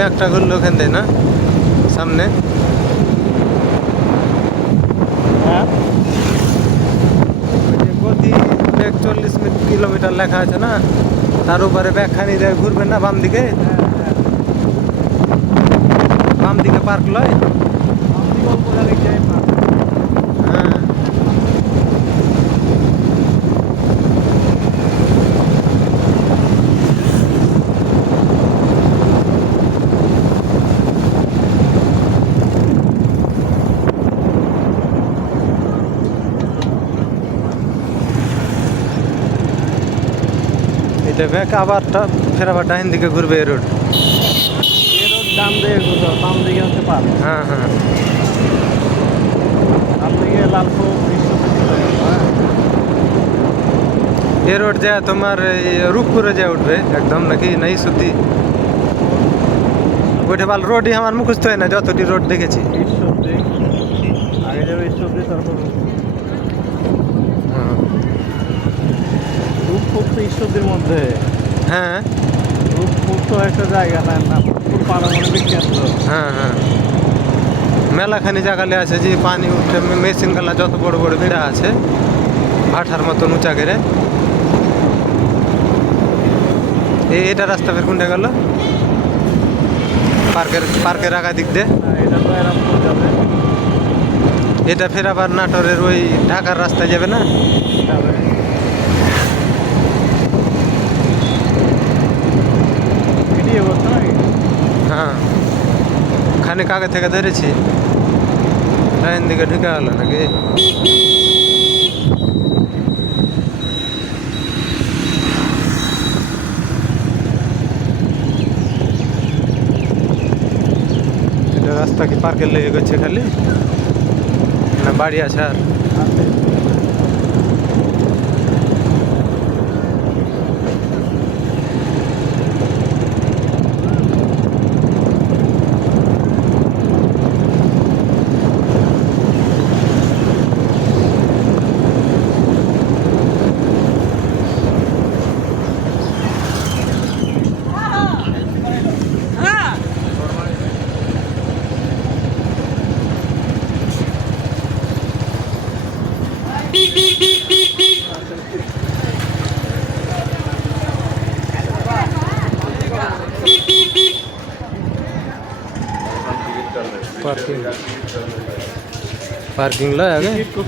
ব্যাগটা ঘুরলো ওখান থেকে না সামনে। হ্যাঁ ওই যে গতি 40 কিলোমিটার লেখা আছে না, তার উপরে ব্যাগখানি দিয়ে ঘুরবেন না বাম দিকে, বাম দিকে পার্ক লয়। আমি অল্প জায়গায় যাই না। হ্যাঁ এটা ব্যাগ আবার ফের আবার ডাইন দিকে ঘুরবে এই রোড। এর ডান দিকে ঘুরতে হবে, বাম দিকে হচ্ছে পার্ক। হ্যাঁ হ্যাঁ ডান দিকে লালপুর হ্যাঁ এ রোড যায় তোমার রূপপুরে যায় উঠবে একদম নাকি নাই সত্যি ওইটা ভালো রোডই আমার মুখস্থ হয় না যতটি রোড দেখেছি। ঈশ্বরদী আগে যাবে, ঈশ্বরদী তারপর হ্যাঁ রূপপুর তো ঈশ্বরদীর মধ্যে। হ্যাঁ রূপপুর তো একটা জায়গা না, না রূপপুর পাড়ামনে বিখ্যাত। হ্যাঁ হ্যাঁ মেলাখানি জায়গালে আছে যে পানি উঠে মেশিন গালা যত বড় বড় বেড়া আছে ভাটার মতন উঁচা করে। এটা রাস্তা ফের কোনটা গেল পার্কের আগা দিক দিয়ে। না, এটা তো এরামপুর যাবে। এটা ফের আবার নাটোরের ওই ঢাকার রাস্তায় যাবে না। যাবে ভিডিও করছে নাকি? হ্যাঁ খানিক আগে থেকে ধরেছি, লাইন দিকে ঢুকে গেল নাকি। এটা রাস্তা কি পার্কের লেগে গেছে খালি না বাড়ি আছে আর? আছে। পার্কিং পার্কিং লয় আগে।